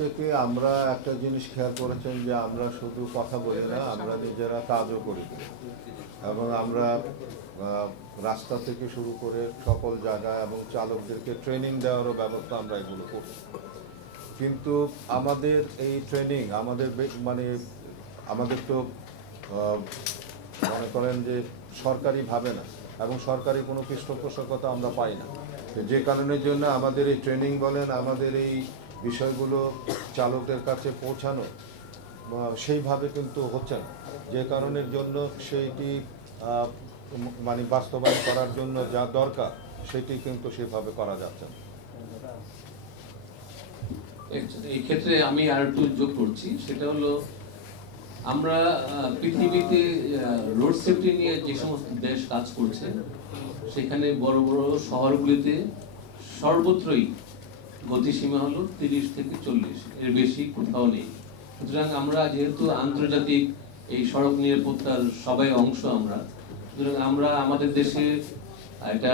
থেকে আমরা একটা জিনিস খেয়াল করেছেন যে আমরা শুধু কথা বলি না, আমরা নিজেরা কাজও করি এবং আমরা রাস্তা থেকে শুরু করে সকল জায়গায় এবং চালকদেরকে ট্রেনিং দেওয়ারও ব্যবস্থা আমরা এগুলো করি। কিন্তু আমাদের এই ট্রেনিং মানে আমাদের তো মনে করেন যে সরকারিভাবে না এবং সরকারি কোনো পৃষ্ঠপোষকতা আমরা পাই না, যে কারণের জন্য আমাদের এই ট্রেনিং বলেন, আমাদের এই বিষয়গুলো চালকদের কাছে পৌঁছানো সেইভাবে কিন্তু হচ্ছে না, যে কারণের জন্য সেইটি মানে বাস্তবায়ন করার জন্য যা দরকার সেটি কিন্তু সেভাবে করা যাচ্ছে না। এই ক্ষেত্রে আমি আর একটু যোগ করছি, সেটা হলো আমরা পৃথিবীতে রোড সেফটি নিয়ে যে সমস্ত দেশ কাজ করছে সেখানে বড় বড় শহরগুলিতে সর্বত্রই গতিসীমা হলো 30 থেকে 40, এর বেশি কোথাও নেই। সুতরাং আমরা যেহেতু আন্তর্জাতিক এই সড়ক নিরাপত্তার সবাই অংশ, সুতরাং আমরা আমাদের দেশে এটা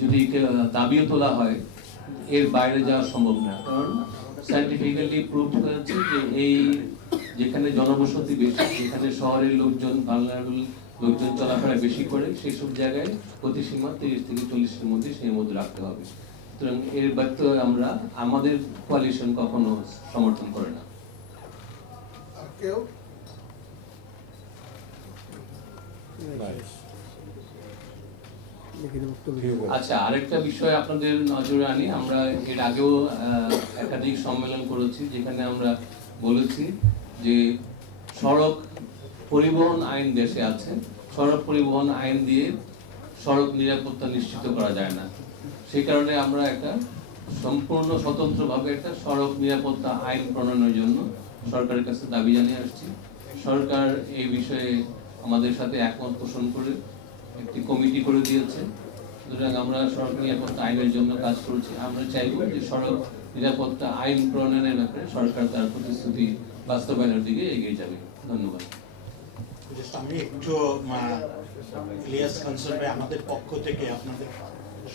যদি দাবিও তোলা হয় এর বাইরে যাওয়া সম্ভব না, কারণ সায়েন্টিফিক্যালি প্রুভ হয়েছে যে এই যেখানে জনবসতি বেশি, যেখানে শহরের লোকজন ভালনারেবল লোকজন চলাফেরা বেশি করে, সেই সব জায়গায় গতিসীমা 30 থেকে 40-এর মধ্যে সেই মধ্যে রাখতে হবে। সুতরাং এর ব্যর্থ আমরা আমাদের কোয়ালিশন কখনো সমর্থন করে না। আচ্ছা, আরেকটা বিষয় আপনাদের নজরে আনি, আমরা এর আগেও একাধিক সম্মেলন করেছি যেখানে আমরা বলেছি যে সড়ক পরিবহন আইন দেশে আছে, সড়ক পরিবহন আইন দিয়ে সড়ক নিরাপত্তা নিশ্চিত করা যায় না। সেই কারণে আমরা একটা সম্পূর্ণ স্বতন্ত্রভাবে একটা সড়ক নিরাপত্তা আইন প্রণয়নের জন্য সরকারের কাছে দাবি জানিয়ে আসছি। সরকার এই বিষয়ে আমাদের সাথে একমত পোষণ করে একটি কমিটি করে দিয়েছে। সুতরাং আমরা সড়ক নিরাপত্তা আইনের জন্য কাজ করছি। আমরা চাইব যে সড়ক নিরাপত্তা আইন প্রণয়নের ব্যাপারে সরকার তার প্রতিশ্রুতি বাস্তবায়নের দিকে এগিয়ে যাবে। ধন্যবাদ। আমি একটু ইলিয়াস কাঞ্চন ভাই আমাদের পক্ষ থেকে আপনাদের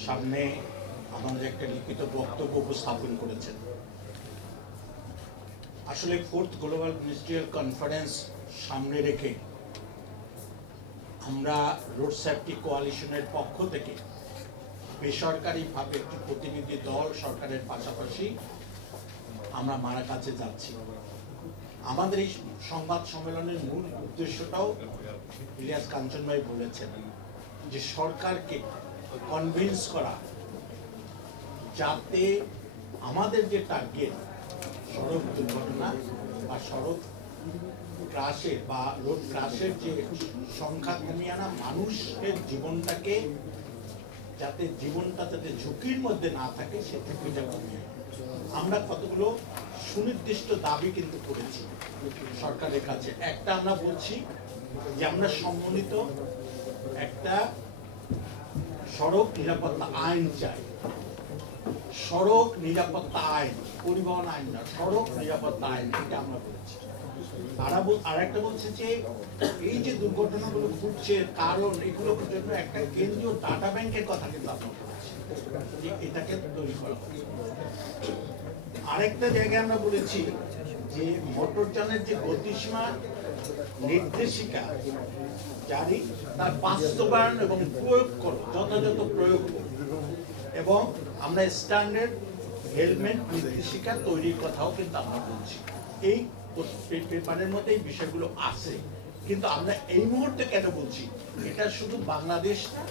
সামনে আমাদের একটা লিখিত বক্তব্য উপস্থাপন করেছেন। আসলে 4th গ্লোবাল মিনিস্ট্রিয়াল কনফারেন্স সামনে রেখে আমরা রোড সেফটি কোয়ালিশনের পক্ষ থেকে বেসরকারিভাবে একটি প্রতিনিধি দল সরকারের পাশাপাশি আমরা মারাকাছে যাচ্ছি। আমাদের এই সংবাদ সম্মেলনের মূল উদ্দেশ্যটাও ইলিয়াস কাঞ্চন ভাই বলেছেন যে সরকারকে কনভিন্স করা যাতে আমাদের যে টার্গেট সড়ক দুর্ঘটনা বা সড়ক ক্রাশের বা রোড ক্রাশের যে সংখ্যা কমিয়ে আনা, মানুষের জীবনটাকে যাতে ঝুঁকির মধ্যে না থাকে সে ঝুঁকিটা কমিয়ে আমরা কতগুলো সুনির্দিষ্ট দাবি কিন্তু করেছি সরকারের কাছে। একটা আমরা বলছি যে আমরা সম্মিলিত একটা সড়ক নিরাপত্তা আইন চাই। সড়ক নিরাপত্তা আইন, পরিবহন আইন না, সড়ক নিরাপত্তা আইন, এটা আমরা বলছি। আর একটা বলছে যে এই যে দুর্ঘটনাগুলো ঘটছে কারণ এগুলোর জন্য একটা কেন্দ্রীয় ডাটা ব্যাংকের কথা কিন্তু আমরা বলছি, এটাকে তৈরি করা হচ্ছে। আরেকটা জায়গায় আমরা বলেছি যে মোটরযানের যে গতিসীমা নির্দেশিকা জারি, তার বাস্তবায়ন এবং প্রয়োগ করো, যথাযথ প্রয়োগ এবং আমরা স্ট্যান্ডার্ড হেলমেট নির্দেশিকা তৈরির কথাও কিন্তু আমরা বলছি। এই পেপারের মধ্যে এই বিষয়গুলো আছে, কিন্তু আমরা এই মুহূর্তে কেন বলছি এটা শুধু বাংলাদেশ না,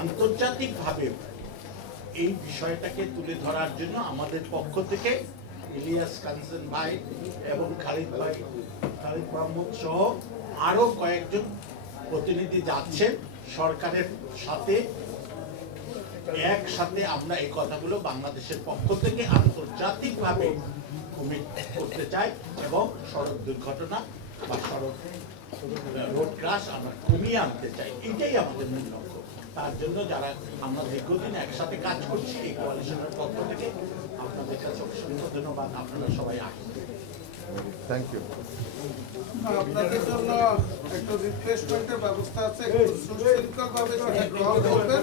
আন্তর্জাতিকভাবে এই বিষয়টাকে তুলে ধরার জন্য আমাদের পক্ষ থেকে ইলিয়াস কাঞ্চন ভাই এবং খালিদ মাহমুদ সহ আরো কয়েকজন প্রতিনিধি যাচ্ছেন সরকারের সাথে। একসাথে আমরা এই কথাগুলো বাংলাদেশের পক্ষ থেকে আন্তর্জাতিকভাবে কমিট করতে চাই এবং সড়ক দুর্ঘটনা বা সড়ক রোড ক্রাশ আমরা কমিয়ে আনতে চাই। এটাই আমাদের মূল লক্ষ্য। তার জন্য যারা আমরা দীর্ঘদিন একসাথে কাজ করছি এই কোয়ালিশনের পক্ষ থেকে আপনাদের কাছে অসংখ্য ধন্যবাদ। আপনারা সবাই আসুন। Thank you. আপনাদের জন্য একটু রিফ্রেশমেন্টের ব্যবস্থা আছে, একটু সুশৃঙ্খলভাবে সেটা গ্রহণ করবেন।